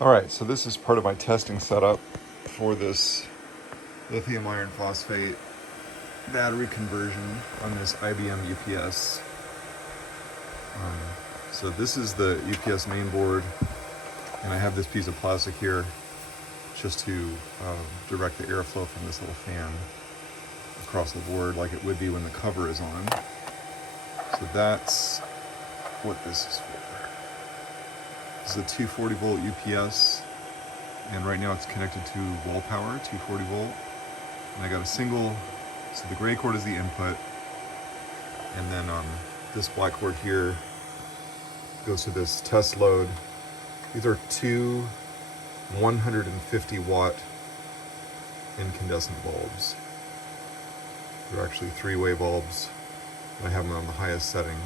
Alright, so this is part of my testing setup for this lithium iron phosphate battery conversion on this IBM UPS. So this is the UPS main board, and I have this piece of plastic here just to direct the airflow from this little fan across the board like it would be when the cover is on. So that's what this is for. This is a 240 volt UPS, and right now it's connected to wall power, 240 volt. And I got a single, so the gray cord is the input, and then this black cord here goes to this test load. These are two 150 watt incandescent bulbs. They're actually three-way bulbs. I have them on the highest setting.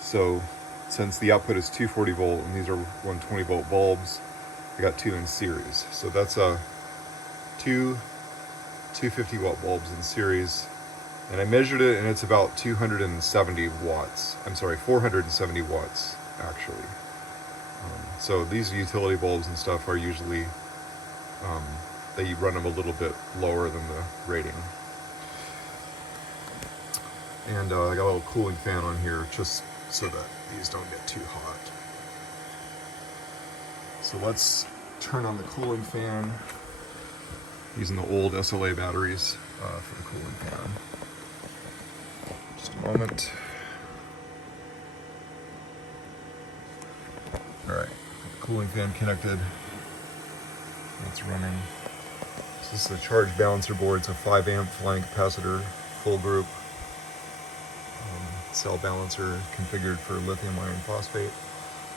So since the output is 240 volt and these are 120 volt bulbs, I got two in series. So that's two 250 watt bulbs in series. And I measured it and it's about 270 watts. I'm sorry, 470 watts actually. So these utility bulbs and stuff are usually, they run them a little bit lower than the rating. And I got a little cooling fan on here just so that these don't get too hot. So let's turn on the cooling fan using the old SLA batteries for the cooling fan. Just a moment. Alright, cooling fan connected. It's running. So this is a charge balancer board. It's a 5 amp flying capacitor, full group. Cell balancer configured for lithium iron phosphate.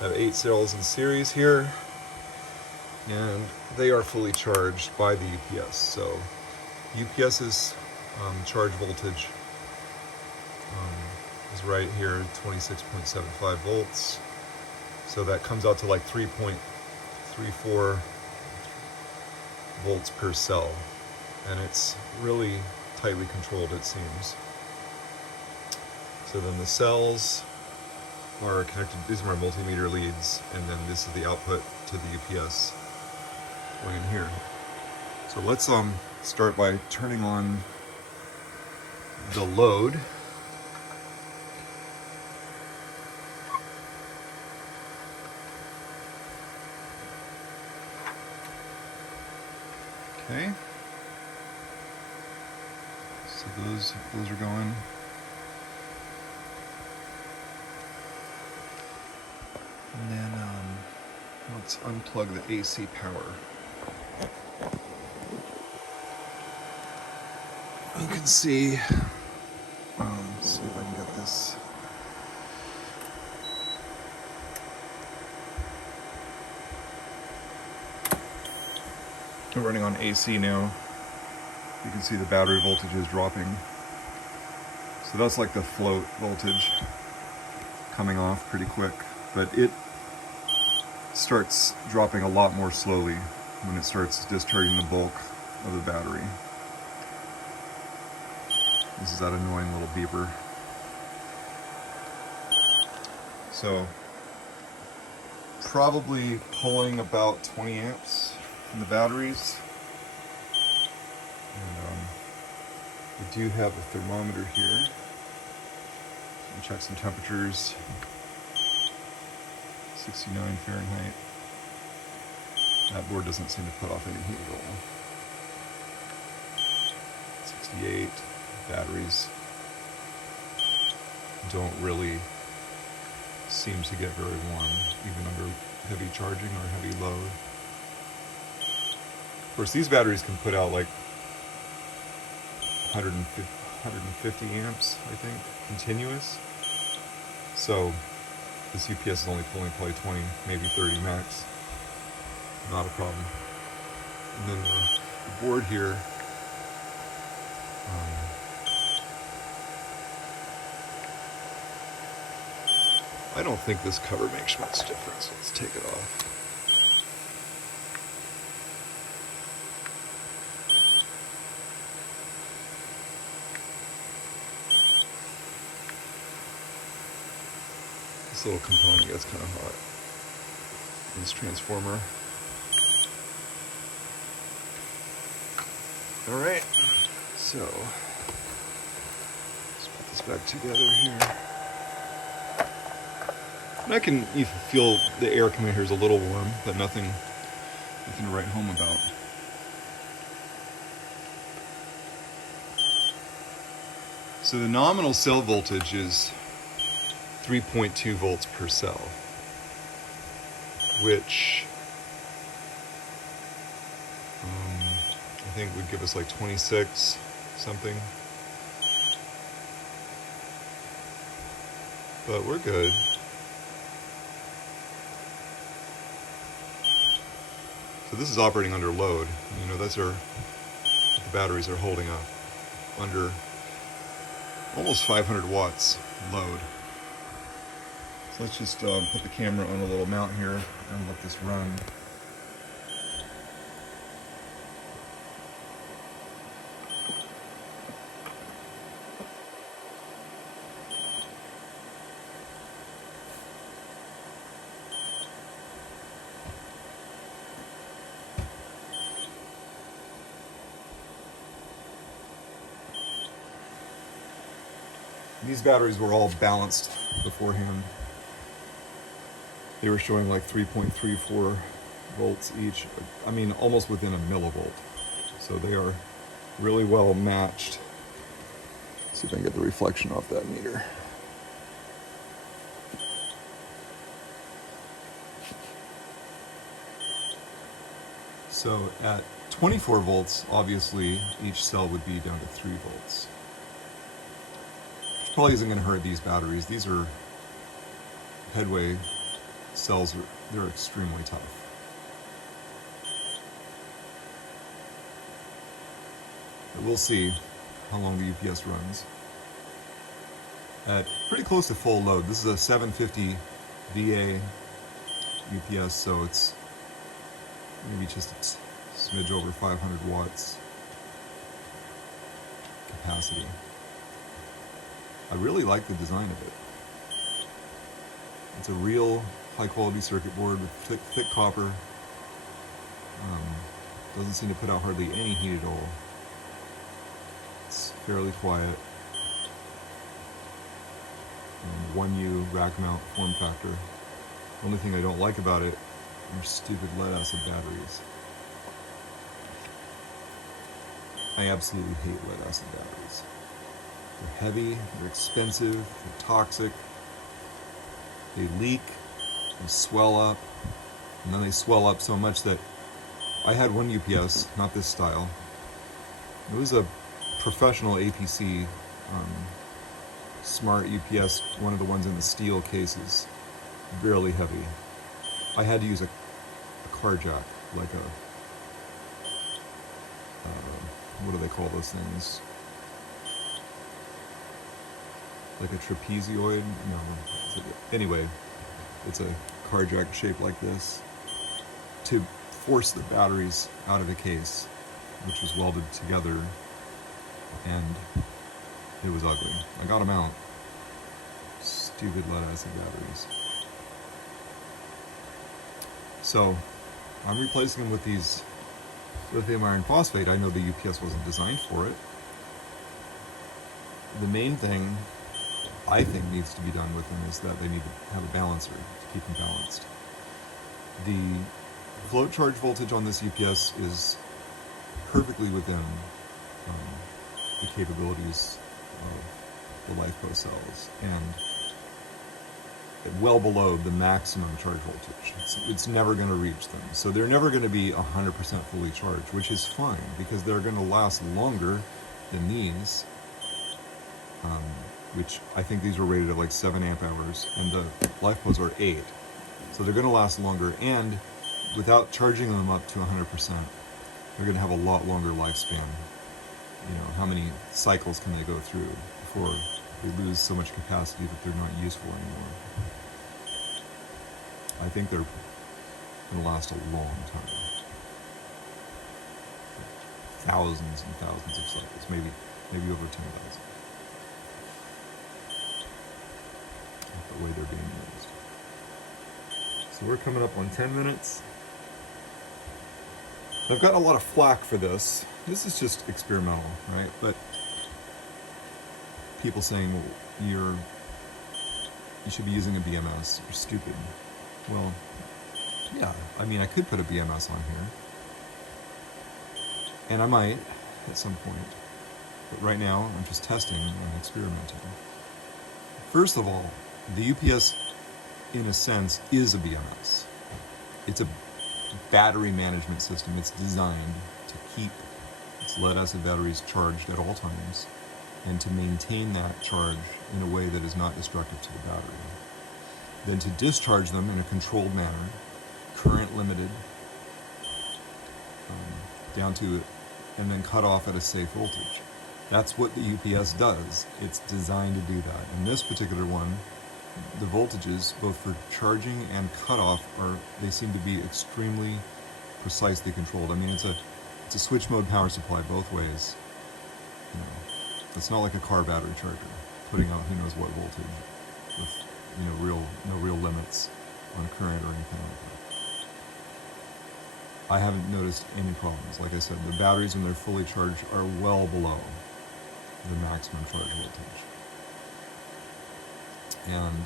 I have 8 cells in series here, and they are fully charged by the UPS. So UPS's charge voltage is right here, 26.75 volts. So that comes out to like 3.34 volts per cell, and it's really tightly controlled, it seems. So then the cells are connected, these are my multimeter leads, and then this is the output to the UPS going in here. So let's start by turning on the load. Okay. So those are going. And then let's unplug the AC power. You can see, let's see if I can get this. We're running on AC now. You can see the battery voltage is dropping. So that's like the float voltage coming off pretty quick, but it starts dropping a lot more slowly when it starts discharging the bulk of the battery. This is that annoying little beeper. So probably pulling about 20 amps from the batteries. And we do have a thermometer here. We'll check some temperatures. 69 Fahrenheit. That board doesn't seem to put off any heat at all. 68. Batteries don't really seem to get very warm, even under heavy charging or heavy load. Of course, these batteries can put out like 150 amps, I think, continuous. So this UPS is only pulling probably 20, maybe 30 max. Not a problem. And then the board here, I don't think this cover makes much difference. Let's take it off. This little component gets kind of hot. This transformer. All right, so let's put this back together here. And I can even feel the air coming here is a little warm, but nothing to write home about. So the nominal cell voltage is 3.2 volts per cell, which I think would give us like 26 something. But we're good. So this is operating under load. You know, that's the batteries are holding up under almost 500 watts load. So let's just put the camera on a little mount here and let this run. These batteries were all balanced beforehand. They were showing like 3.34 volts each. I mean, almost within a millivolt. So they are really well matched. Let's see if I can get the reflection off that meter. So at 24 volts, obviously, each cell would be down to 3 volts. Probably isn't going to hurt these batteries. These are Headway cells. They're extremely tough. But we'll see how long the UPS runs. At pretty close to full load, this is a 750 VA UPS, so it's maybe just a smidge over 500 watts capacity. I really like the design of it. It's a real high-quality circuit board with thick copper. Doesn't seem to put out hardly any heat at all. It's fairly quiet. And 1U rack mount form factor. The only thing I don't like about it are stupid lead-acid batteries. I absolutely hate lead-acid batteries. They're heavy, they're expensive, they're toxic, they leak, they swell up, and then they swell up so much that I had one UPS, not this style. It was a professional APC smart UPS, one of the ones in the steel cases, really heavy. I had to use a car jack, like what do they call those things? Like a trapezoid? No. Anyway, it's a car jack shaped like this to force the batteries out of the case, which was welded together, and it was ugly. I got them out. Stupid lead-acid batteries. So I'm replacing them with these lithium iron phosphate. I know the UPS wasn't designed for it. The main thing I think needs to be done with them is that they need to have a balancer to keep them balanced. The float charge voltage on this UPS is perfectly within the capabilities of the LiFePO cells, and well below the maximum charge voltage. It's never going to reach them. So they're never going to be 100% fully charged, which is fine because they're going to last longer than these. Which I think these were rated at like 7 amp hours, and the LiFePOs are 8. So they're going to last longer, and without charging them up to 100%, they're going to have a lot longer lifespan. You know, how many cycles can they go through before they lose so much capacity that they're not useful anymore? I think they're going to last a long time. Thousands and thousands of cycles, maybe over 10,000. The way they're being used. So we're coming up on 10 minutes. I've gotten a lot of flack for this. This is just experimental, right? But people saying, well, you should be using a BMS, you're stupid. Well, yeah, I mean, I could put a BMS on here. And I might at some point. But right now, I'm just testing and experimenting. First of all, the UPS, in a sense, is a BMS. It's a battery management system. It's designed to keep its lead-acid batteries charged at all times and to maintain that charge in a way that is not destructive to the battery. Then to discharge them in a controlled manner, current limited, down to, and then cut off at a safe voltage. That's what the UPS does. It's designed to do that. In this particular one, the voltages, both for charging and cutoff, they seem to be extremely precisely controlled. I mean, it's a switch mode power supply both ways. You know, it's not like a car battery charger putting out who knows what voltage with no real limits on current or anything like that. I haven't noticed any problems. Like I said, the batteries when they're fully charged are well below the maximum charge voltage. And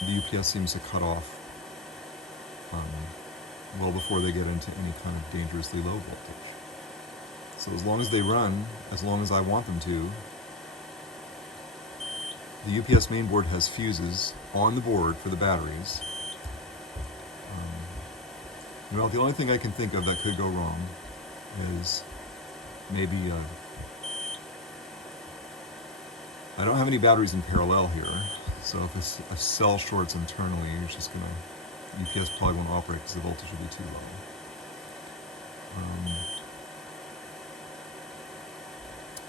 the UPS seems to cut off well before they get into any kind of dangerously low voltage. So as long as they run, as long as I want them to, the UPS mainboard has fuses on the board for the batteries. Well, the only thing I can think of that could go wrong is maybe I don't have any batteries in parallel here, so if a cell shorts internally, it's just gonna, UPS probably won't operate because the voltage will be too low.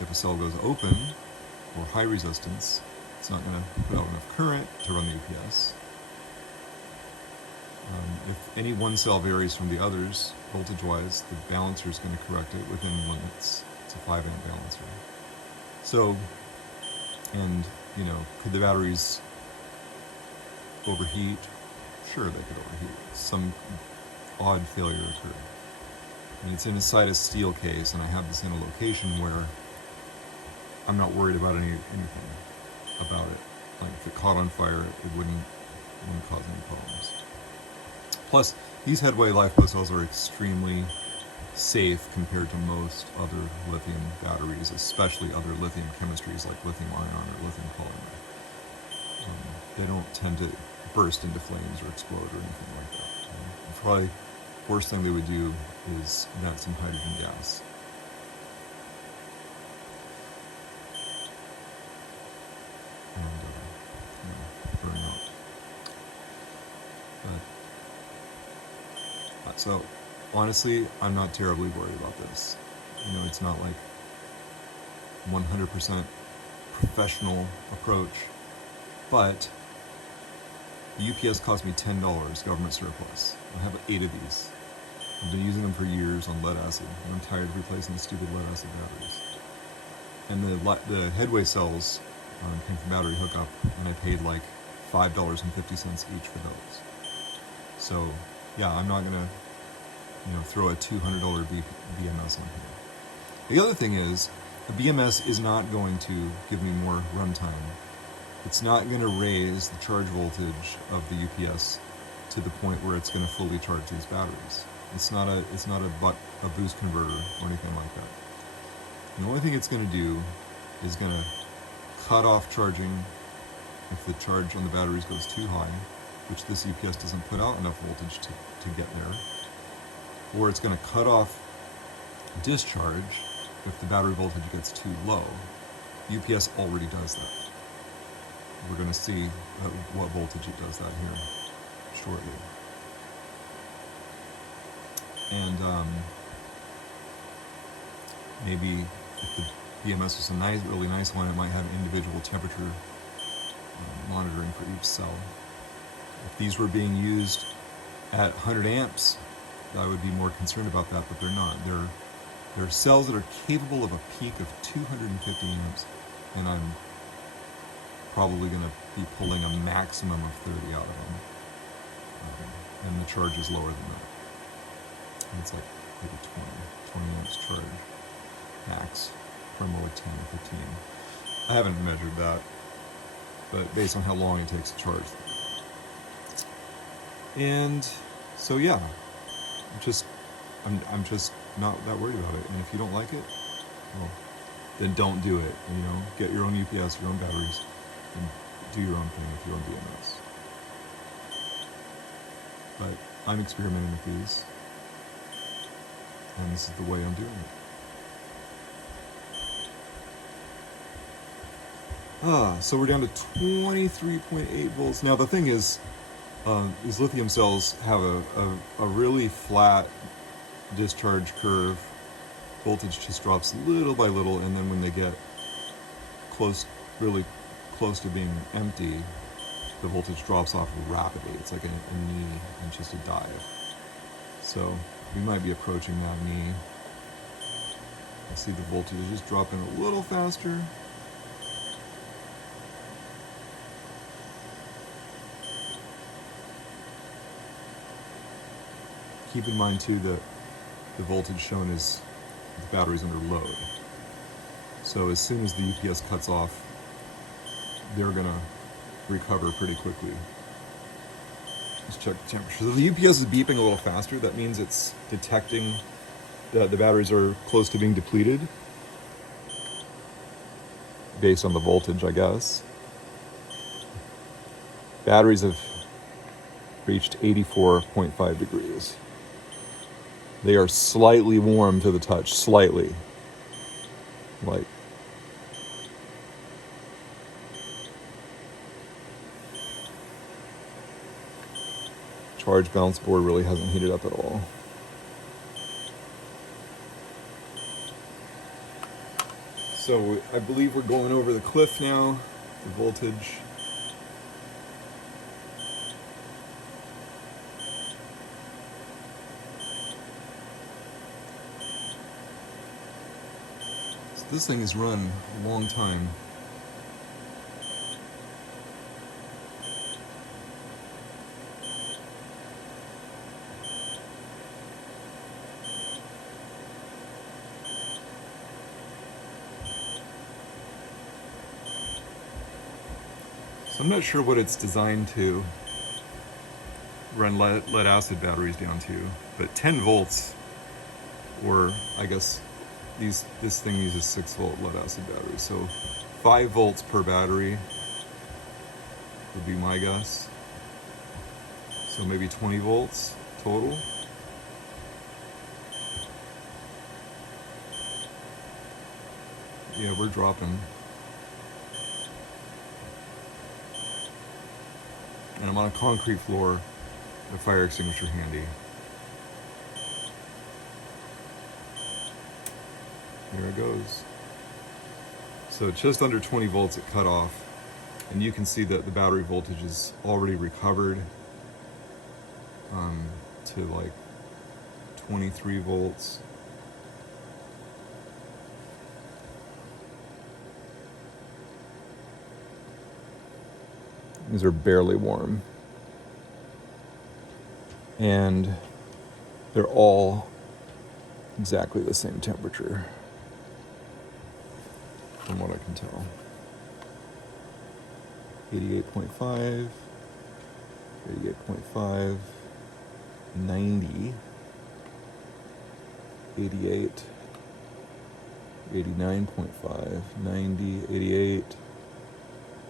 If a cell goes open or high resistance, it's not going to put out enough current to run the UPS. If any one cell varies from the others, voltage-wise, the balancer is going to correct it within limits. It's a 5 amp balancer. So, and, could the batteries overheat? Sure, they could overheat. Some odd failure occurred. And it's inside a steel case, and I have this in a location where I'm not worried about anything about it. Like, if it caught on fire, it wouldn't cause any problems. Plus, these Headway LiFePO cells are extremely safe compared to most other lithium batteries, especially other lithium chemistries like lithium ion or lithium polymer. They don't tend to burst into flames or explode or anything like that. The probably worst thing they would do is vent some hydrogen gas. And burn out. So, honestly, I'm not terribly worried about this. It's not like 100% professional approach, but the UPS cost me $10 government surplus. I have 8 of these. I've been using them for years on lead acid, and I'm tired of replacing the stupid lead acid batteries. And the Headway cells came from battery hookup, and I paid like $5.50 each for those. So, yeah, I'm not gonna, throw a $200 BMS on here. The other thing is, a BMS is not going to give me more runtime. It's not going to raise the charge voltage of the UPS to the point where it's going to fully charge these batteries. It's not a boost converter or anything like that. The only thing it's going to do is going to cut off charging if the charge on the batteries goes too high, which this UPS doesn't put out enough voltage to get there, or it's going to cut off discharge if the battery voltage gets too low. UPS already does that. We're going to see what voltage it does that here shortly. And maybe if the BMS was a really nice one, it might have individual temperature monitoring for each cell. If these were being used at 100 amps, I would be more concerned about that, but they're not. They're cells that are capable of a peak of 250 amps, and I'm probably going to be pulling a maximum of 30 out of them. and the charge is lower than that. And it's like maybe 20 amps charge max, probably more like 10 or 15. I haven't measured that, but based on how long it takes to charge. And so yeah, I'm just not that worried about it. And if you don't like it, well, then don't do it. And, you know, get your own UPS, your own batteries, and do your own thing with your own BMS. But I'm experimenting with these, and this is the way I'm doing it. So we're down to 23.8 volts. Now the thing is, these lithium cells have a really flat discharge curve. Voltage just drops little by little, and then when they get really close to being empty, the voltage drops off rapidly. It's like a knee and just a dive. So we might be approaching that knee. I see the voltage is just dropping a little faster. Keep in mind too that the voltage shown is the battery's under load. So as soon as the UPS cuts off, they're gonna recover pretty quickly. Let's check the temperature. So the UPS is beeping a little faster. That means it's detecting that the batteries are close to being depleted, based on the voltage, I guess. Batteries have reached 84.5 degrees. They are slightly warm to the touch, slightly. Like, charge balance board really hasn't heated up at all. So I believe we're going over the cliff now, the voltage. So this thing has run a long time. So I'm not sure what it's designed to run lead acid batteries down to, but 10 volts, or I guess this thing uses 6-volt lead acid batteries, so 5 volts per battery would be my guess. So maybe 20 volts total. Yeah, we're dropping. And I'm on a concrete floor, a fire extinguisher handy. Here it goes. So just under 20 volts at cutoff, and you can see that the battery voltage is already recovered to like 23 volts. These are barely warm. And they're all exactly the same temperature, from what I can tell. 88.5, 88.5, 90, 88, 89.5, 90, 88,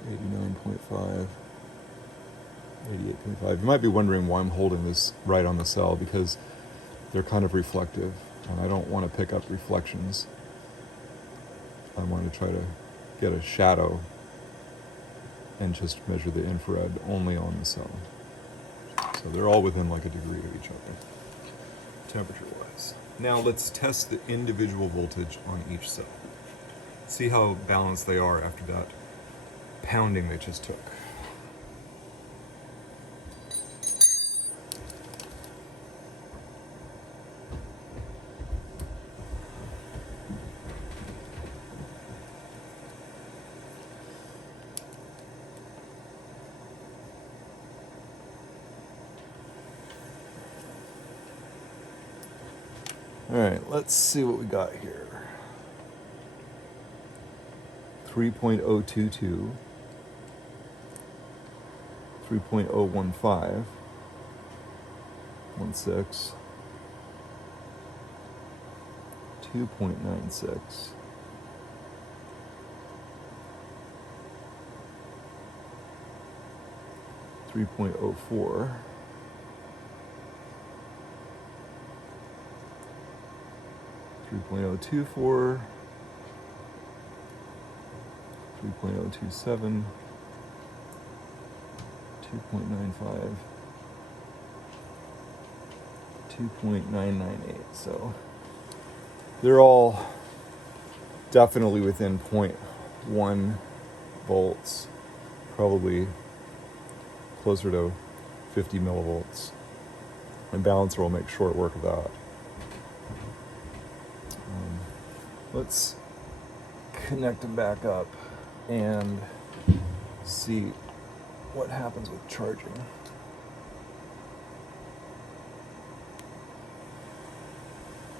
89.5, 88.5. You might be wondering why I'm holding this right on the cell, because they're kind of reflective, and I don't want to pick up reflections. I want to try to get a shadow and just measure the infrared only on the cell. So they're all within like a degree of each other, temperature-wise. Now let's test the individual voltage on each cell. See how balanced they are after that pounding they just took. All right, let's see what we got here. 3.022, 3.015, 16, 2.96, 3.04, 3.024, 3.027, 2.95, 2.998. So they're all definitely within 0.1 volts, probably closer to 50 millivolts. And balancer will make short work of that. Let's connect them back up and see what happens with charging.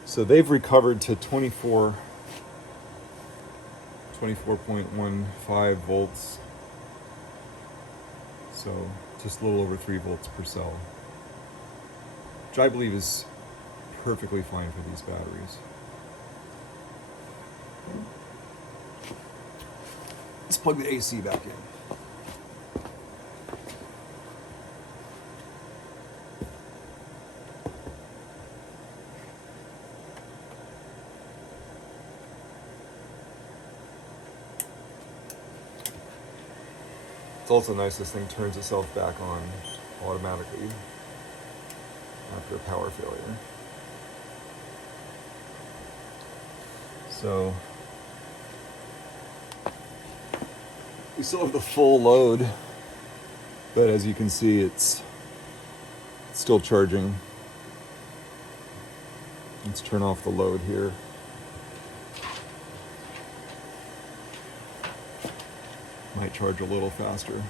So they've recovered to 24.15 volts. So just a little over 3 volts per cell, which I believe is perfectly fine for these batteries. Let's plug the AC back in. It's also nice this thing turns itself back on automatically after a power failure. So we still have the full load, but as you can see, it's still charging. Let's turn off the load here. Might charge a little faster.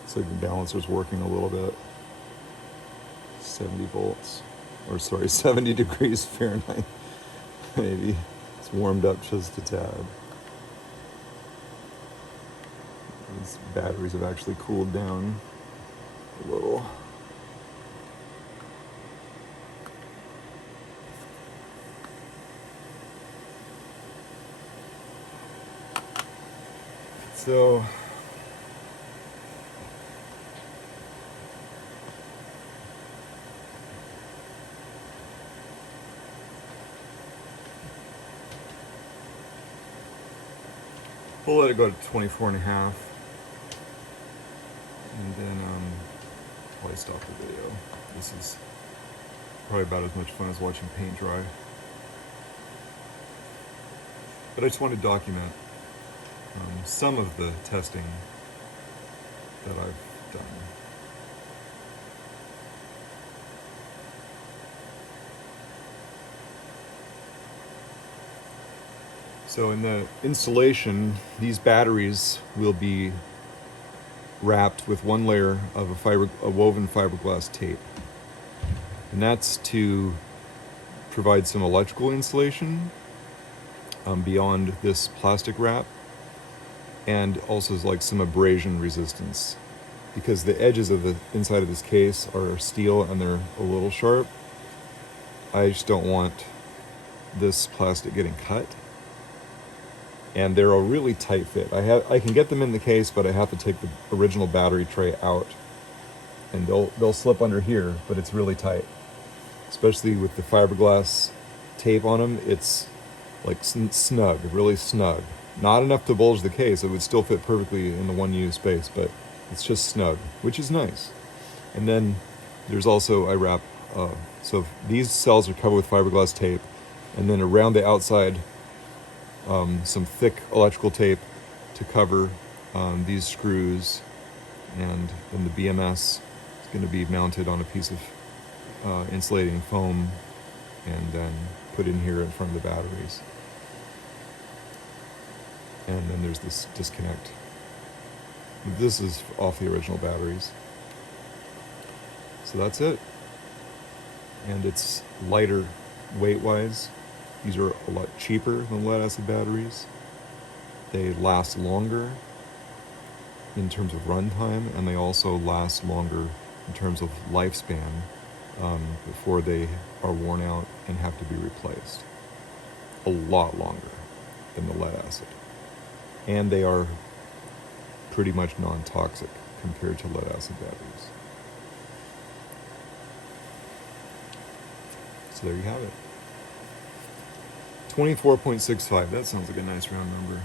Looks like the balancer's working a little bit. 70 volts, or sorry, 70 degrees Fahrenheit. Maybe it's warmed up just a tad. These batteries have actually cooled down a little. So we'll let it go to 24 and a half. And then while I stop the video, this is probably about as much fun as watching paint dry. But I just want to document some of the testing that I've done. So in the installation, these batteries will be wrapped with one layer of a woven fiberglass tape. And that's to provide some electrical insulation beyond this plastic wrap, and also like some abrasion resistance, because the edges of the inside of this case are steel and they're a little sharp. I just don't want this plastic getting cut. And they're a really tight fit. I can get them in the case, but I have to take the original battery tray out, and they'll slip under here, but it's really tight. Especially with the fiberglass tape on them, it's like snug, really snug. Not enough to bulge the case. It would still fit perfectly in the 1U space, but it's just snug, which is nice. And then there's also, I wrap, so these cells are covered with fiberglass tape, and then around the outside, some thick electrical tape to cover these screws, and then the BMS is going to be mounted on a piece of insulating foam and then put in here in front of the batteries. And then there's this disconnect. This is off the original batteries. So that's it. And it's lighter weight-wise. These are a lot cheaper than lead-acid batteries. They last longer in terms of runtime, and they also last longer in terms of lifespan before they are worn out and have to be replaced. A lot longer than the lead-acid. And they are pretty much non-toxic compared to lead-acid batteries. So there you have it. 24.65, that sounds like a nice round number.